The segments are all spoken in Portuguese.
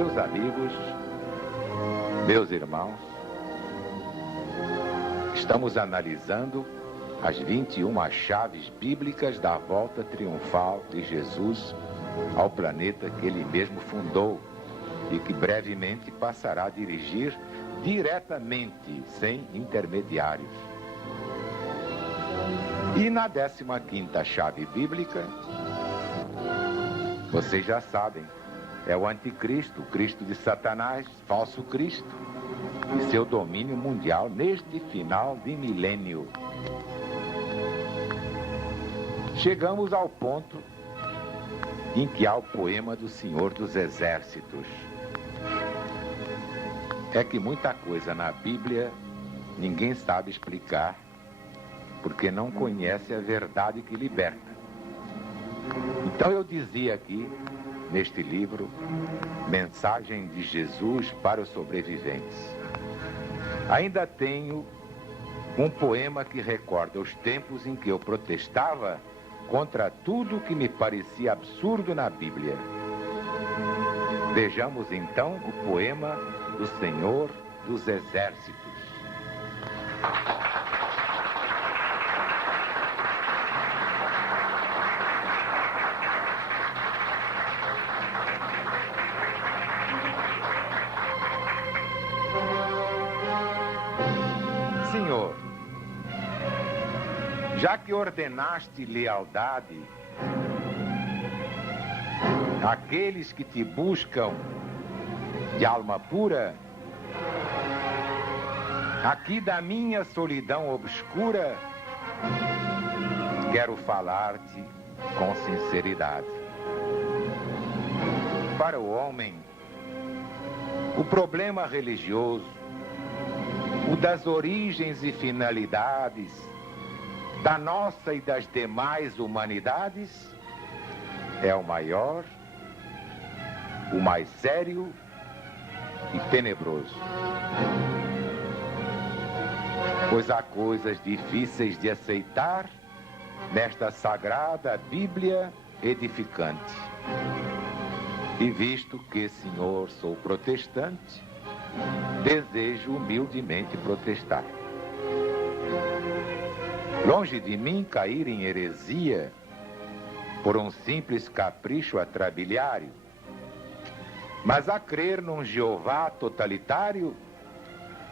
Meus amigos, meus irmãos, estamos analisando as 21 chaves bíblicas da volta triunfal de Jesus ao planeta que ele mesmo fundou e que brevemente passará a dirigir diretamente, sem intermediários. E na 15ª chave bíblica, vocês já sabem, é o anticristo, o Cristo de Satanás, falso Cristo, e seu domínio mundial neste final de milênio. Chegamos ao ponto em que há o poema do Senhor dos Exércitos. É que muita coisa na Bíblia ninguém sabe explicar, porque não conhece a verdade que liberta. Então eu dizia aqui, neste livro, Mensagem de Jesus para os Sobreviventes. Ainda tenho um poema que recorda os tempos em que eu protestava contra tudo que me parecia absurdo na Bíblia. Vejamos então o poema do Senhor dos Exércitos. Senhor, já que ordenaste lealdade àqueles que te buscam de alma pura, aqui da minha solidão obscura, quero falar-te com sinceridade. Para o homem, o problema religioso, o das origens e finalidades da nossa e das demais humanidades, é o maior, o mais sério e tenebroso. Pois há coisas difíceis de aceitar nesta sagrada Bíblia edificante. E visto que, Senhor, sou protestante, desejo humildemente protestar. Longe de mim cair em heresia por um simples capricho atrabiliário, mas a crer num Jeová totalitário,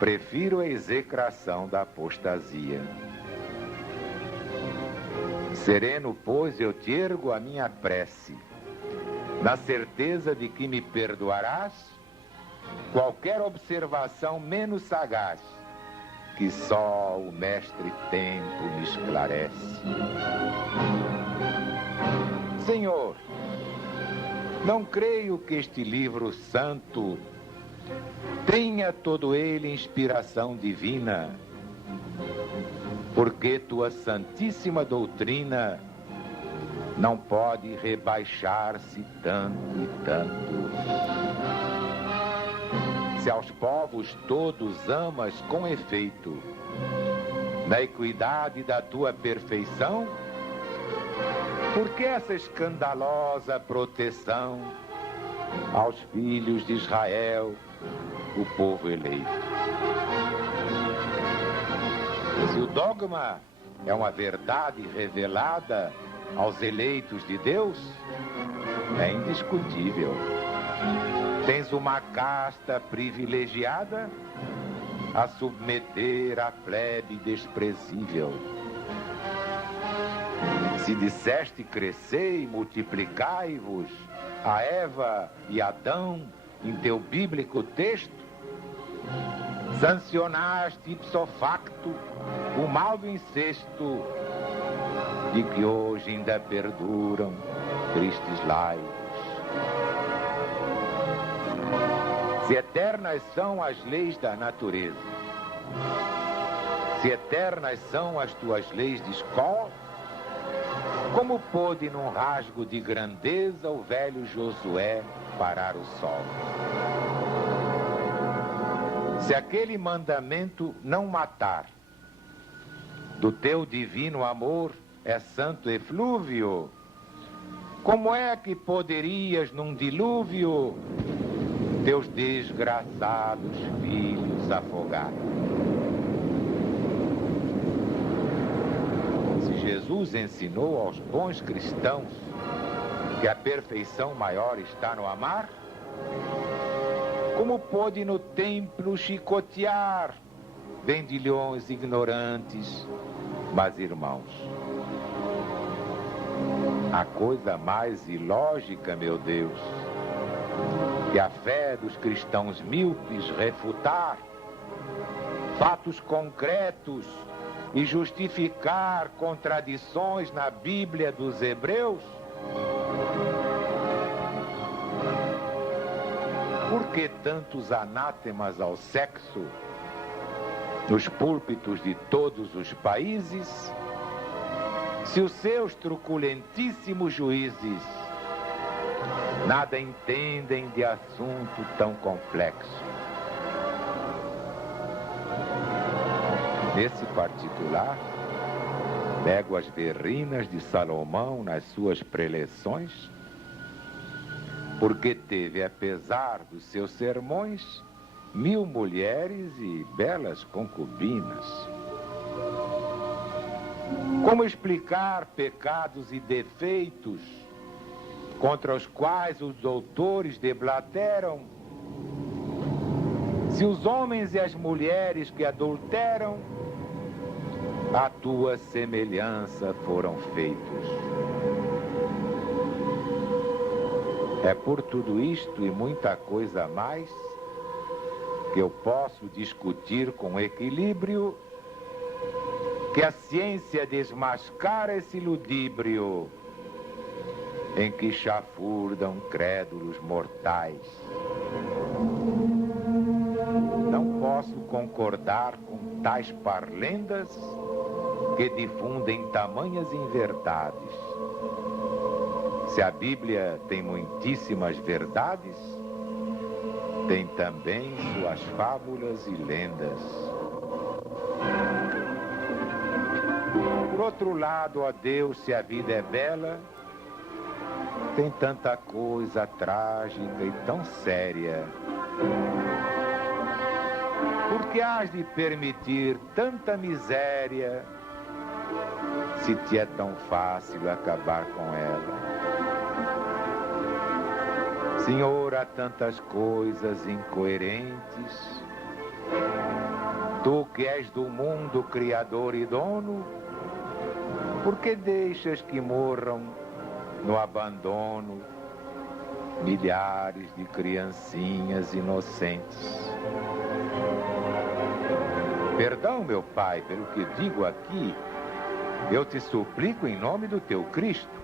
prefiro a execração da apostasia. Sereno, pois, eu te ergo a minha prece, na certeza de que me perdoarás qualquer observação menos sagaz, que só o mestre tempo me esclarece. Senhor, não creio que este livro santo tenha todo ele inspiração divina, porque tua santíssima doutrina não pode rebaixar-se tanto e tanto. Se aos povos todos amas com efeito, na equidade da tua perfeição, por que essa escandalosa proteção aos filhos de Israel, o povo eleito? Se o dogma é uma verdade revelada aos eleitos de Deus, é indiscutível. Tens uma casta privilegiada a submeter a plebe desprezível. Se disseste crescei e multiplicai-vos a Eva e Adão em teu bíblico texto, sancionaste ipso facto o mal do incesto de que hoje ainda perduram tristes laivos. Se eternas são as leis da natureza, se eternas são as tuas leis de escola, como pôde num rasgo de grandeza o velho Josué parar o sol? Se aquele mandamento não matar do teu divino amor é santo eflúvio, como é que poderias num dilúvio teus desgraçados filhos afogar? Se Jesus ensinou aos bons cristãos que a perfeição maior está no amar, como pôde no templo chicotear vendilhões ignorantes, mas irmãos? A coisa mais ilógica, meu Deus, que a fé dos cristãos míopes refutar fatos concretos e justificar contradições na Bíblia dos Hebreus? Por que tantos anátemas ao sexo nos púlpitos de todos os países, se os seus truculentíssimos juízes nada entendem de assunto tão complexo? Nesse particular, pego as verrinas de Salomão nas suas preleções, porque teve, apesar dos seus sermões, 1000 mulheres e belas concubinas. Como explicar pecados e defeitos contra os quais os doutores deblateram, se os homens e as mulheres que adulteram à tua semelhança foram feitos? É por tudo isto e muita coisa mais que eu posso discutir com equilíbrio que a ciência desmascara esse ludíbrio em que chafurdam crédulos mortais. Não posso concordar com tais parlendas que difundem tamanhas inverdades. Se a Bíblia tem muitíssimas verdades, tem também suas fábulas e lendas. Por outro lado, ó Deus, se a vida é bela, tem tanta coisa trágica e tão séria. Por que hás de permitir tanta miséria, se te é tão fácil acabar com ela? Senhor, há tantas coisas incoerentes. Tu que és do mundo criador e dono, por que deixas que morram no abandono milhares de criancinhas inocentes? Perdão, meu Pai, pelo que digo aqui, eu te suplico em nome do teu Cristo,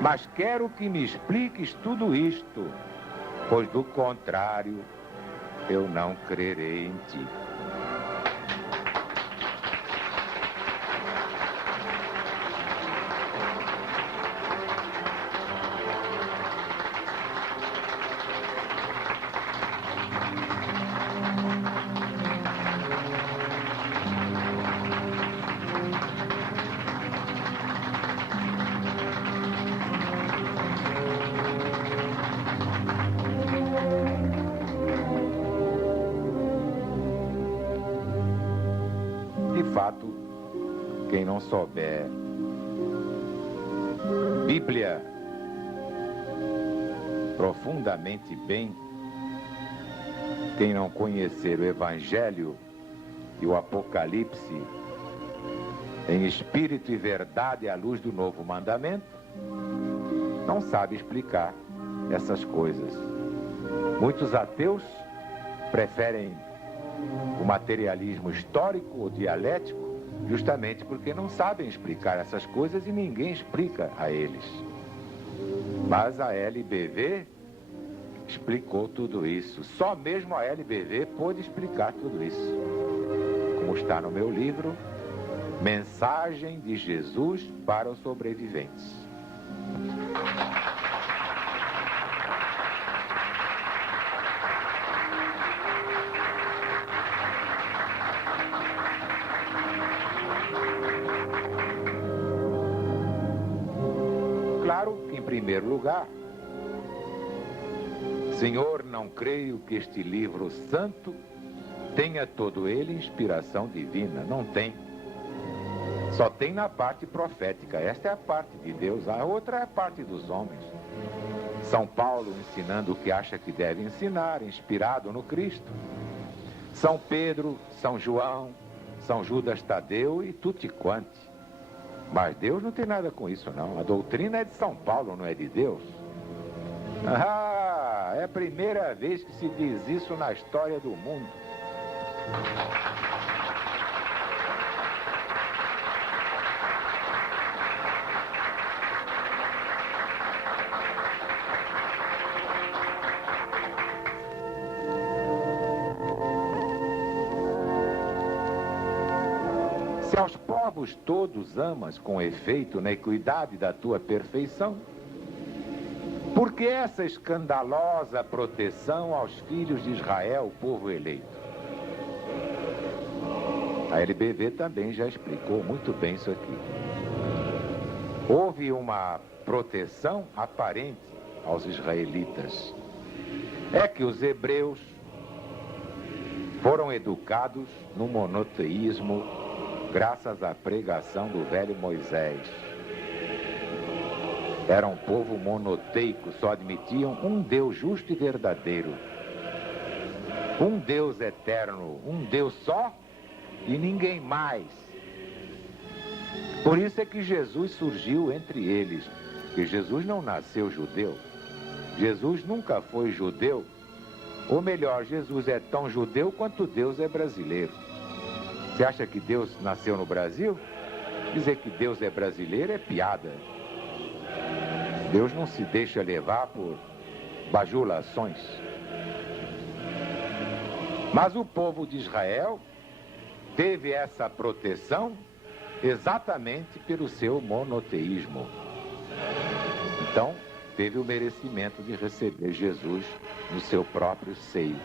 mas quero que me expliques tudo isto, pois do contrário, eu não crerei em ti. De fato, quem não souber Bíblia profundamente bem, quem não conhecer o Evangelho e o Apocalipse em espírito e verdade à luz do novo mandamento, não sabe explicar essas coisas. Muitos ateus preferem o materialismo histórico ou dialético justamente porque não sabem explicar essas coisas e ninguém explica a eles. Mas a LBV explicou tudo isso. Só mesmo a LBV pôde explicar tudo isso. Como está no meu livro, Mensagem de Jesus para os Sobreviventes. Claro que, em primeiro lugar, Senhor, não creio que este livro santo tenha todo ele inspiração divina. Não tem. Só tem na parte profética. Esta é a parte de Deus, a outra é a parte dos homens. São Paulo ensinando o que acha que deve ensinar, inspirado no Cristo. São Pedro, São João, São Judas Tadeu e tutti quanti. Mas Deus não tem nada com isso, não. A doutrina é de São Paulo, não é de Deus. Ah, é a primeira vez que se diz isso na história do mundo. Se aos povos todos amas com efeito na equidade da tua perfeição, por que essa escandalosa proteção aos filhos de Israel, povo eleito? A LBV também já explicou muito bem isso aqui. Houve uma proteção aparente aos israelitas. É que os hebreus foram educados no monoteísmo graças à pregação do velho Moisés. Era um povo monoteico, só admitiam um Deus justo e verdadeiro. Um Deus eterno, um Deus só e ninguém mais. Por isso é que Jesus surgiu entre eles, porque Jesus não nasceu judeu. Jesus nunca foi judeu, ou melhor, Jesus é tão judeu quanto Deus é brasileiro. Você acha que Deus nasceu no Brasil? Dizer que Deus é brasileiro é piada. Deus não se deixa levar por bajulações. Mas o povo de Israel teve essa proteção exatamente pelo seu monoteísmo. Então, teve o merecimento de receber Jesus no seu próprio seio.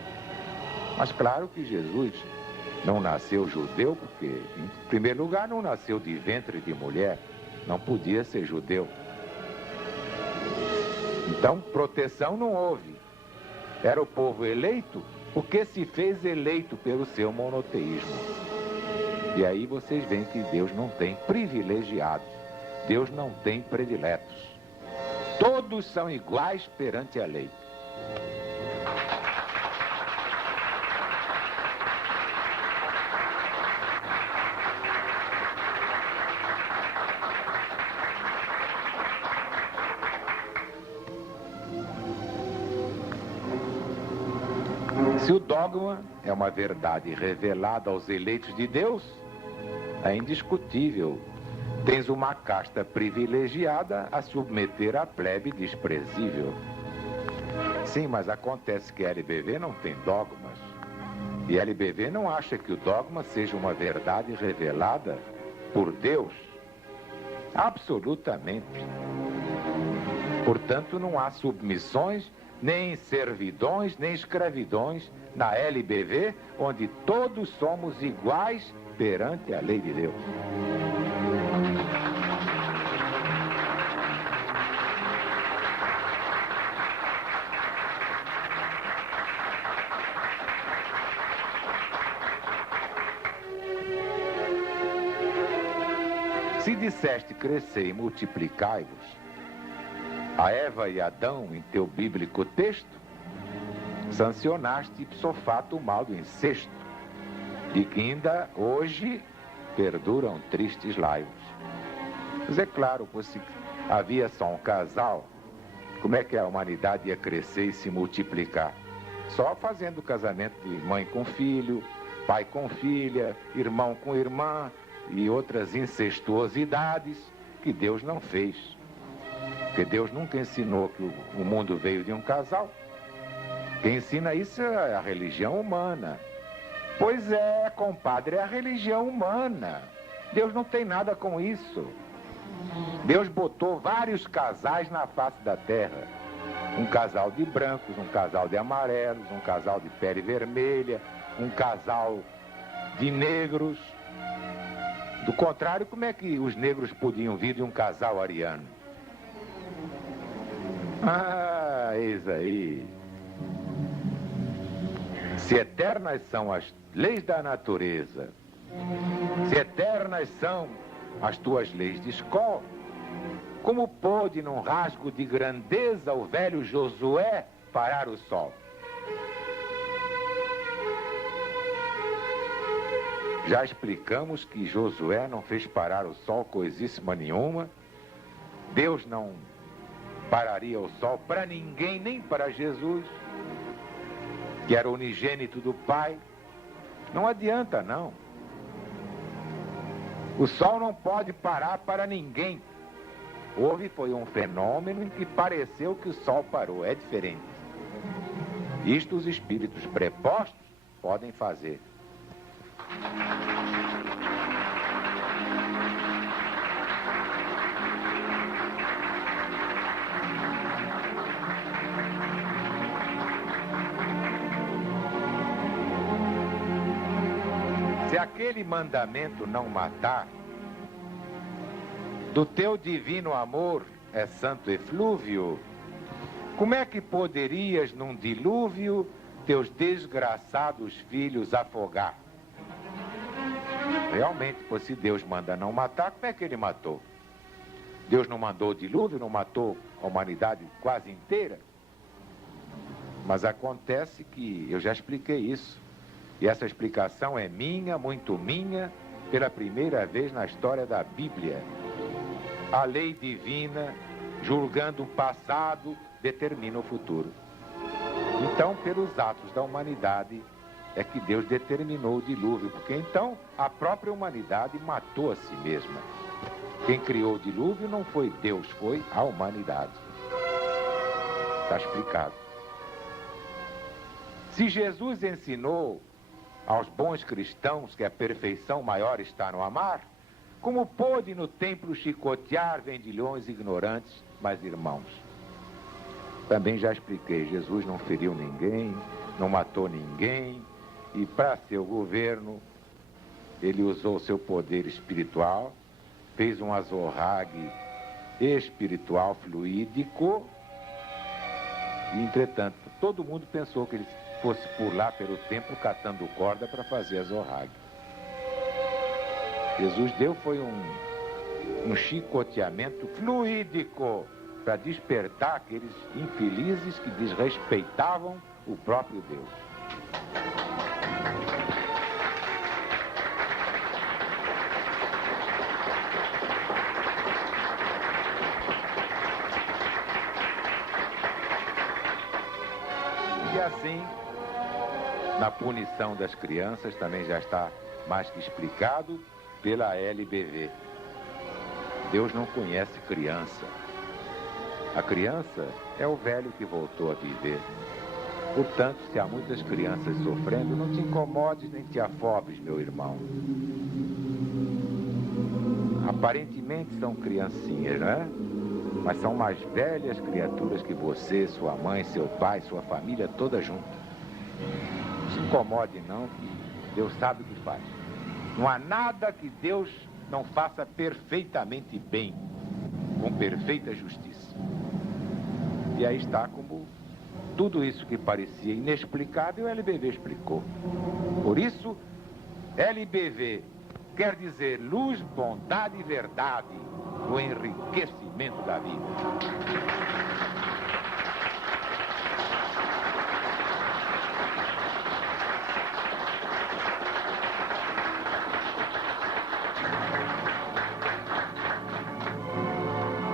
Mas claro que Jesus não nasceu judeu porque, em primeiro lugar, não nasceu de ventre de mulher, não podia ser judeu. Então, proteção não houve. Era o povo eleito porque se fez eleito pelo seu monoteísmo. E aí vocês veem que Deus não tem privilegiados, Deus não tem prediletos. Todos são iguais perante a lei. Se o dogma é uma verdade revelada aos eleitos de Deus, é indiscutível. Tens uma casta privilegiada a submeter à plebe desprezível. Sim, mas acontece que a LBV não tem dogmas. E a LBV não acha que o dogma seja uma verdade revelada por Deus. Absolutamente. Portanto, não há submissões, nem servidões, nem escravidões na LBV, onde todos somos iguais perante a lei de Deus. Se disseste crescer e multiplicai-vos, a Eva e Adão, em teu bíblico texto, sancionaste ipso fato o mal do incesto, e que ainda hoje perduram tristes laivos. Mas é claro, se havia só um casal, como é que a humanidade ia crescer e se multiplicar? Só fazendo casamento de mãe com filho, pai com filha, irmão com irmã, e outras incestuosidades que Deus não fez. Porque Deus nunca ensinou que o mundo veio de um casal. Quem ensina isso é a religião humana. Pois é, compadre, é a religião humana. Deus não tem nada com isso. Deus botou vários casais na face da terra. Um casal de brancos, um casal de amarelos, um casal de pele vermelha, um casal de negros. Do contrário, como é que os negros podiam vir de um casal ariano? Ah, eis aí. Se eternas são as leis da natureza, se eternas são as tuas leis de escola, como pôde, num rasgo de grandeza, o velho Josué parar o sol? Já explicamos que Josué não fez parar o sol coisíssima nenhuma. Deus não pararia o sol para ninguém, nem para Jesus, que era unigênito do Pai. Não adianta, não. O sol não pode parar para ninguém. Foi um fenômeno em que pareceu que o sol parou. É diferente. Isto os espíritos prepostos podem fazer. Se aquele mandamento não matar, do teu divino amor é santo eflúvio, como é que poderias num dilúvio teus desgraçados filhos afogar? Realmente, pois se Deus manda não matar, como é que ele matou? Deus não mandou o dilúvio, não matou a humanidade quase inteira? Mas acontece que eu já expliquei isso. E essa explicação é minha, muito minha, pela primeira vez na história da Bíblia. A lei divina, julgando o passado, determina o futuro. Então, pelos atos da humanidade, é que Deus determinou o dilúvio, porque então a própria humanidade matou a si mesma. Quem criou o dilúvio não foi Deus, foi a humanidade. Está explicado. Se Jesus ensinou aos bons cristãos que a perfeição maior está no amar, como pôde no templo chicotear vendilhões ignorantes, mas irmãos? Também já expliquei, Jesus não feriu ninguém, não matou ninguém, e para seu governo, ele usou seu poder espiritual, fez um azorrague espiritual fluídico, e entretanto, todo mundo pensou que ele fosse pular pelo templo catando corda para fazer azorrague. Jesus deu foi um chicoteamento fluídico para despertar aqueles infelizes que desrespeitavam o próprio Deus. E assim, na punição das crianças, também já está mais que explicado pela LBV. Deus não conhece criança. A criança é o velho que voltou a viver. Portanto, se há muitas crianças sofrendo, não te incomodes nem te afobes, meu irmão. Aparentemente são criancinhas, não é? Mas são mais velhas criaturas que você, sua mãe, seu pai, sua família toda junto. Não se incomode não, que Deus sabe o que faz. Não há nada que Deus não faça perfeitamente bem, com perfeita justiça. E aí está como tudo isso que parecia inexplicável, o LBV explicou. Por isso, LBV quer dizer luz, bondade e verdade no enriquecimento da vida.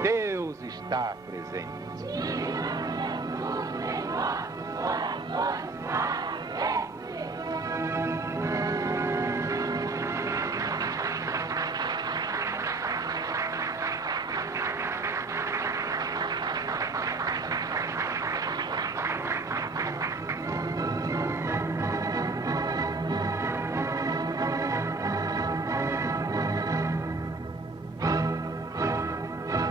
Deus está presente. Tira os melhores corações.